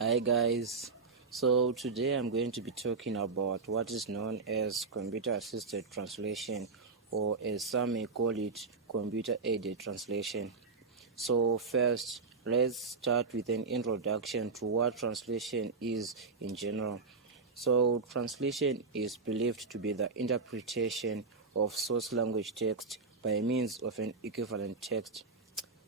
Hi guys, so today I'm going to be talking about what is known as computer assisted translation, or as some may call it, computer aided translation. So first, let's start with an introduction to what translation is in general. So translation is believed to be the interpretation of source language text by means of an equivalent text.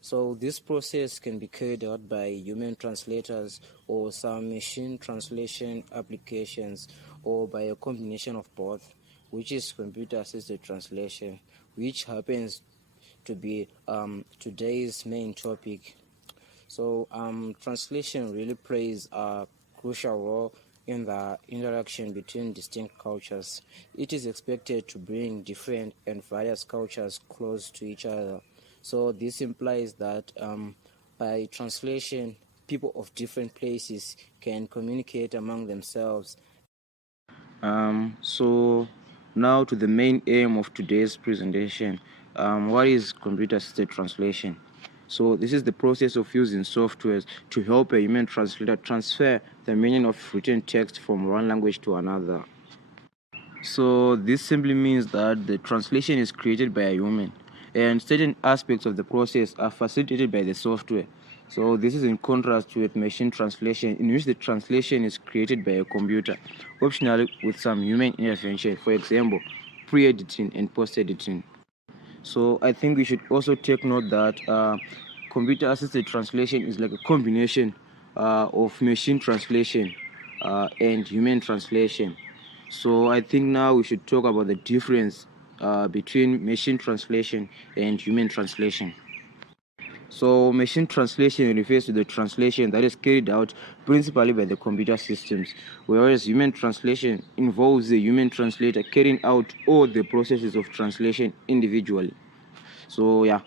So this process can be carried out by human translators or some machine translation applications, or by a combination of both, which is computer assisted translation, which happens to be today's main topic. So translation really plays a crucial role in the interaction between distinct cultures. It is expected to bring different and various cultures close to each other. So this implies that by translation, people of different places can communicate among themselves. So now to the main aim of today's presentation. What is computer assisted translation? So this is the process of using softwares to help a human translator transfer the meaning of written text from one language to another. So this simply means that the translation is created by a human, and certain aspects of the process are facilitated by the software. So this is in contrast with machine translation, in which the translation is created by a computer, optionally with some human intervention, for example, pre-editing and post-editing. So I think we should also take note that computer-assisted translation is like a combination of machine translation and human translation. So I think now we should talk about the difference between machine translation and human translation. So machine translation refers to the translation that is carried out principally by the computer systems, whereas human translation involves the human translator carrying out all the processes of translation individually. So yeah,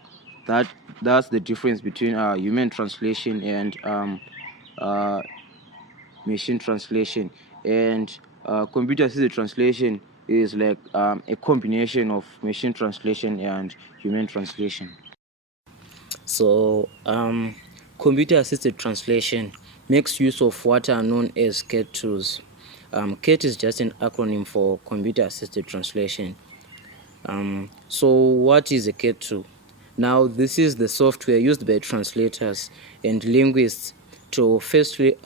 that's the difference between human translation and uh, machine translation. And computer assisted translation is like a combination of machine translation and human translation. So computer assisted translation makes use of what are known as CAT tools. CAT is just an acronym for computer assisted translation. So what is a CAT tool? Now, this is the software used by translators and linguists to firstly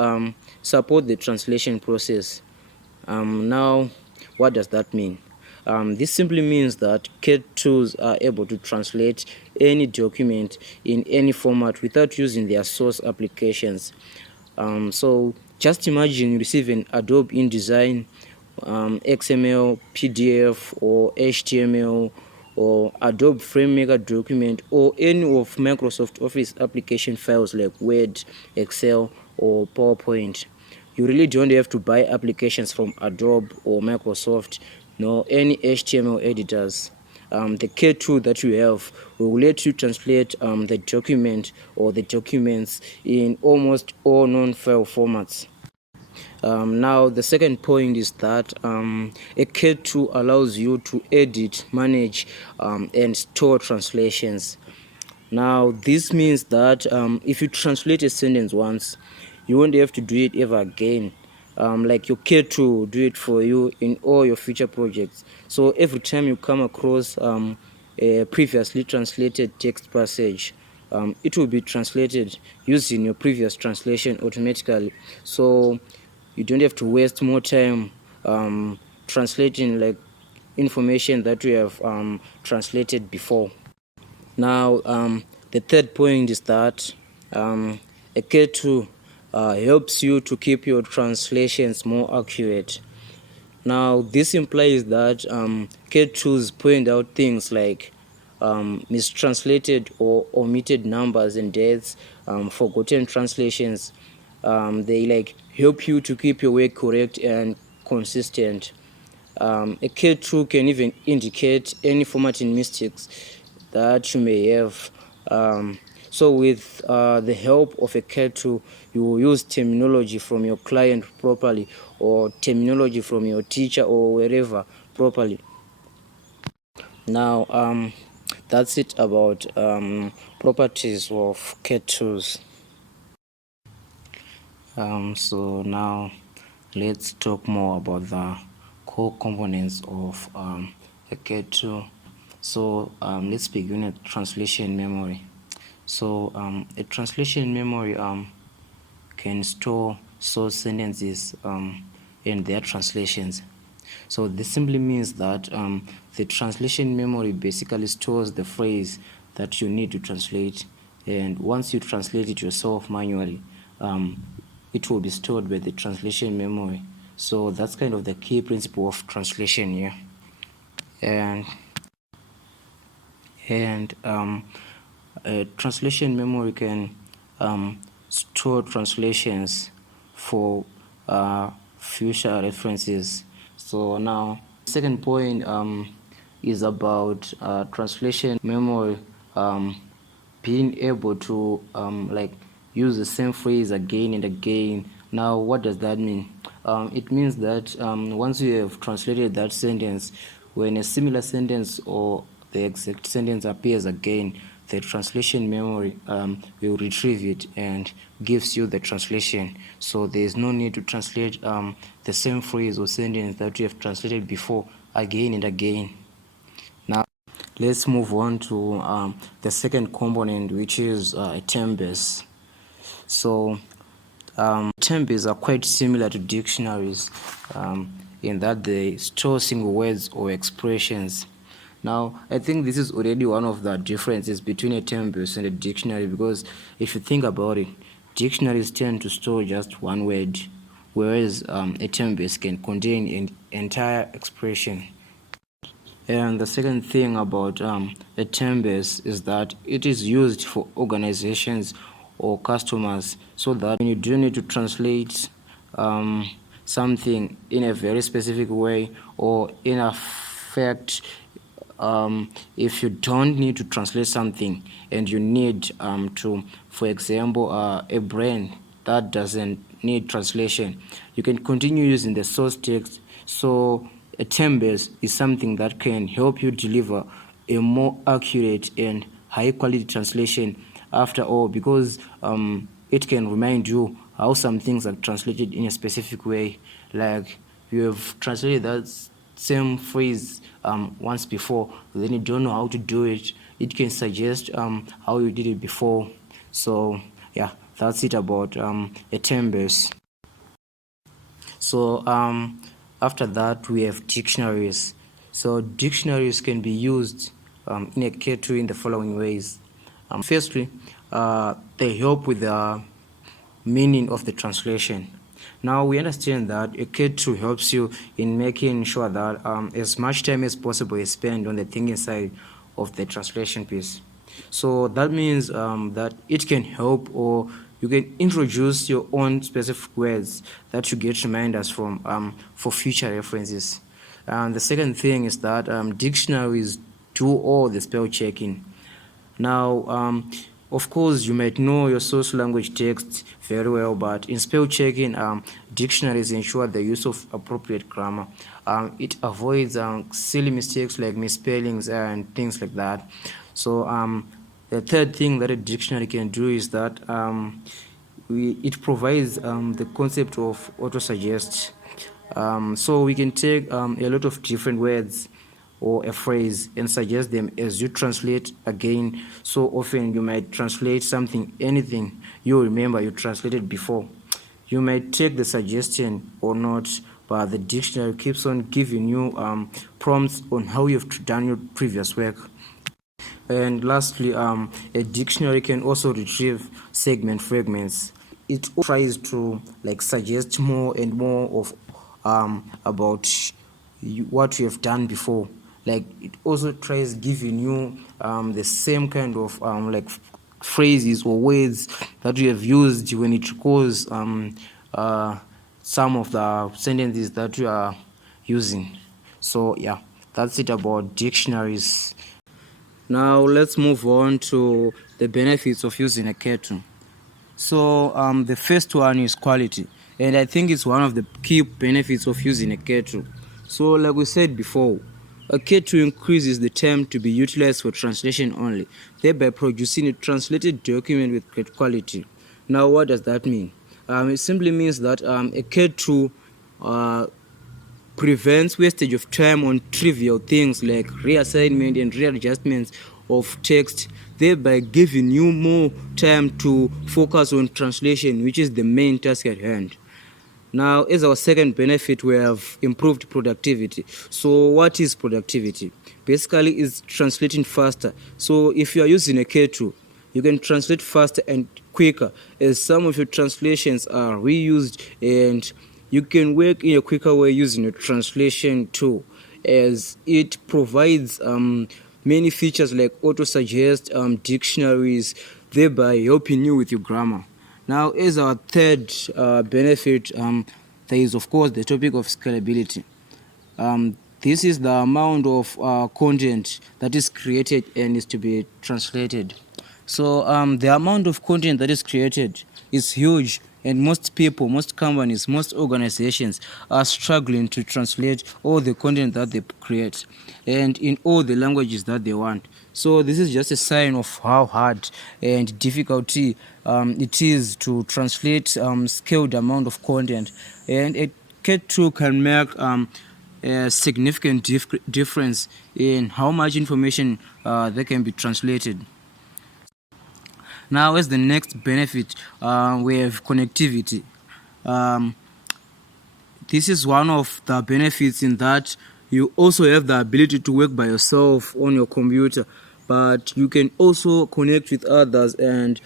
support the translation process. Now, what does that mean? This simply means that CAT tools are able to translate any document in any format without using their source applications. So just imagine receiving Adobe InDesign, XML, PDF, or HTML, or Adobe FrameMaker document, or any of Microsoft Office application files like Word, Excel, or PowerPoint. You really don't have to buy applications from Adobe or Microsoft, nor any HTML editors. The key tool that you have will let you translate the document or the documents in almost all non-file formats. Now, the second point is that a CAT tool allows you to edit, manage, and store translations. Now, this means that if you translate a sentence once, you won't have to do it ever again. Like your CAT tool will do it for you in all your future projects. So every time you come across a previously translated text passage, it will be translated using your previous translation automatically. So you don't have to waste more time translating like information that you have translated before. Now, the third point is that a K2 helps you to keep your translations more accurate. Now, this implies that K2s point out things like mistranslated or omitted numbers and dates, forgotten translations. They like help you to keep your work correct and consistent. A K2 can even indicate any formatting mistakes that you may have. So with the help of a K2, you will use terminology from your client properly, or terminology from your teacher or wherever properly. Now, that's it about properties of K2s. So now let's talk more about the core components of a K2. So let's begin at translation memory. So a translation memory can store source sentences and their translations. So this simply means that the translation memory basically stores the phrase that you need to translate, and once you translate it yourself manually, it will be stored by the translation memory. So that's kind of the key principle of translation here. And a translation memory can store translations for future references. So now, second point is about translation memory being able to like use the same phrase again and again. Now, what does that mean? It means that once you have translated that sentence, when a similar sentence or the exact sentence appears again, the translation memory will retrieve it and gives you the translation. So there is no need to translate the same phrase or sentence that you have translated before again and again. Now let's move on to the second component, which is a term base. So term bases are quite similar to dictionaries in that they store single words or expressions. Now, I think this is already one of the differences between a term base and a dictionary, because if you think about it, dictionaries tend to store just one word, whereas a term base can contain an entire expression. And the second thing about a term base is that it is used for organizations or customers, so that when you do need to translate something in a very specific way, or in effect, if you don't need to translate something and you need to, for example, a brand that doesn't need translation, you can continue using the source text. So a term base is something that can help you deliver a more accurate and high quality translation after all, because it can remind you how some things are translated in a specific way. Like you have translated that same phrase once before, then you don't know how to do it, it can suggest how you did it before. So yeah, that's it about a term base. So after that, we have dictionaries. So dictionaries can be used in a K2 in the following ways. Firstly, they help with the meaning of the translation. Now we understand that a K2 helps you in making sure that as much time as possible is spent on the thinking side of the translation piece. So that means that it can help, or you can introduce your own specific words that you get reminders from for future references. And the second thing is that dictionaries do all the spell checking. Now, of course, you might know your source language text very well, but in spell checking, dictionaries ensure the use of appropriate grammar. It avoids silly mistakes like misspellings and things like that. So the third thing that a dictionary can do is that it provides the concept of autosuggest. So we can take a lot of different words or a phrase and suggest them as you translate again. So often you might translate something, anything you remember you translated before. You might take the suggestion or not, but the dictionary keeps on giving you prompts on how you've done your previous work. And lastly, a dictionary can also retrieve segment fragments. It tries to like suggest more and more of about what you have done before. Like it also tries giving you the same kind of like phrases or words that you have used when it recalls some of the sentences that you are using. So yeah, that's it about dictionaries. Now let's move on to the benefits of using a K2. So the first one is quality, and I think it's one of the key benefits of using a K2. So like we said before, a K2 increases the time to be utilized for translation only, thereby producing a translated document with great quality. Now what does that mean? It simply means that a CAD tool prevents wastage of time on trivial things like reassignment and readjustments of text, thereby giving you more time to focus on translation, which is the main task at hand. Now, as our second benefit, we have improved productivity. So what is productivity? Basically, it's translating faster. So if you are using a K tool, you can translate faster and quicker, as some of your translations are reused, and you can work in a quicker way using a translation tool, as it provides many features like auto-suggest, dictionaries, thereby helping you with your grammar. Now, as our third benefit, there is, of course, the topic of scalability. This is the amount of content that is created and is to be translated. So the amount of content that is created is huge, and most people, most companies, most organizations are struggling to translate all the content that they create and in all the languages that they want. So this is just a sign of how hard and difficulty it is to translate scaled amount of content, and a CAT tool can make a significant difference in how much information that can be translated. Now, as the next benefit, we have connectivity. This is one of the benefits in that you also have the ability to work by yourself on your computer, but you can also connect with others and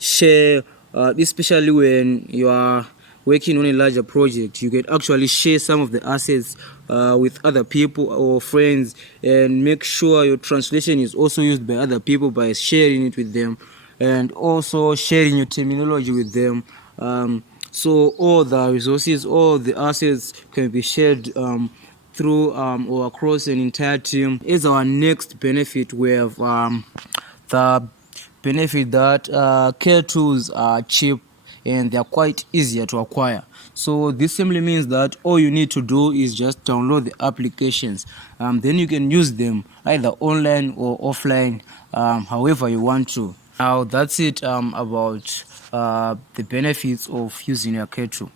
share, especially when you are working on a larger project. You can actually share some of the assets with other people or friends, and make sure your translation is also used by other people by sharing it with them, and also sharing your terminology with them. So all the resources, all the assets can be shared through or across an entire team. As our next benefit, we have the benefit that care tools are cheap and they are quite easier to acquire. So this simply means that all you need to do is just download the applications. Then you can use them either online or offline, however you want to. Now that's it about the benefits of using a care tool.